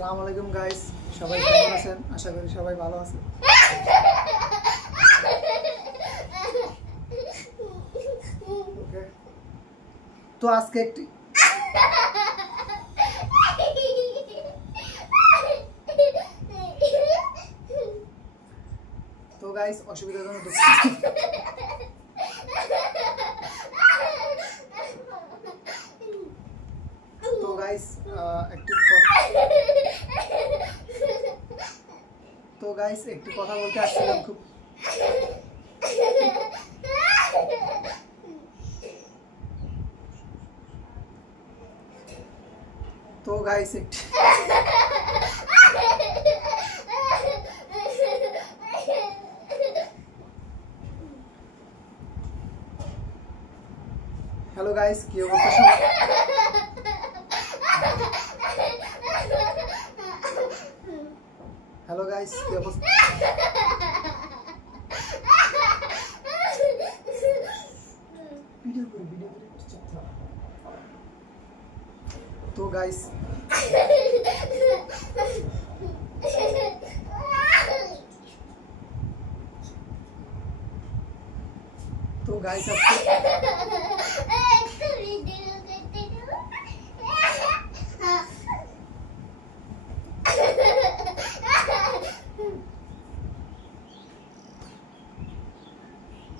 আসসালামু আলাইকুম গাইস, সবাই কেমন আছেন? আশা করি সবাই ভালো আছেন। তো আজকে একটি তো গাইস অসুবিধার জন্য দুঃখিত। তো গাইস একটি কথা বলতে আসছিলাম খুব। তো গাইস একটি হ্যালো গাইস, কি অবস্থা সবার? হ্যালো গাইস, কি অবস্থা? ভিডিও করে তো গাইস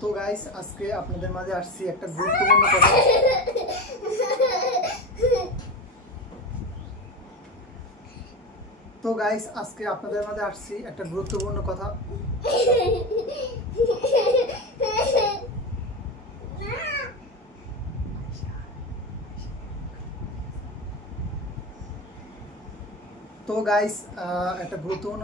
তো গাইস আজকে আপনাদের মাঝে আসছি একটা গুরুত্বপূর্ণ কথা। তো গাইস আজকে আপনাদের মাঝে আসছি একটা গুরুত্বপূর্ণ কথা। তো গাইস একটা গুরুত্বপূর্ণ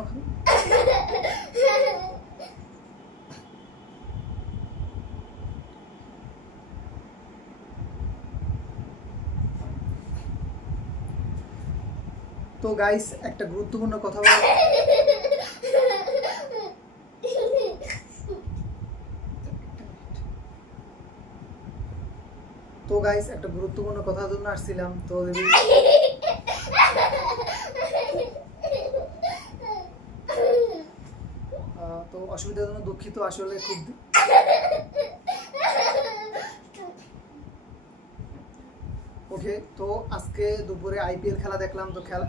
তো গাইস একটা গুরুত্বপূর্ণ কথা বল। তো গাইস একটা গুরুত্বপূর্ণ কথার জন্য আসছিলাম। তো অসুবিধার জন্য দুঃখিত। আসলে খুব ওকে। তো আজকে দুপুরে আইপিএল খেলা দেখলাম। তো খেলা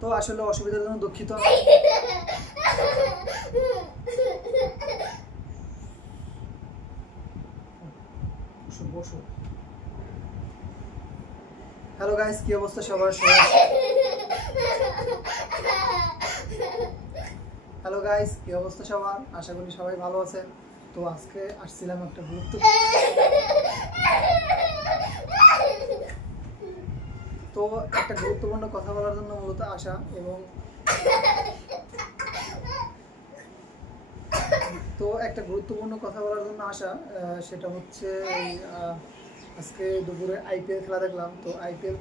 তো আসলে অসুবিধার জন্য দুঃখিত। হ্যালো গাইস, কি অবস্থা সবার? হ্যালো গাইস, কি অবস্থা সবার? আশা করি সবাই ভালো আছেন। তো আজকে আসছিলাম একটা গুরুত্বপূর্ণ কথা বলার জন্য মূলত আসা। এবং তো একটা গুরুত্বপূর্ণ কথা বলার জন্য আসা, সেটা হচ্ছে আজকে দুপুরে আইপিএল খেলা দেখলাম। তো আইপিএল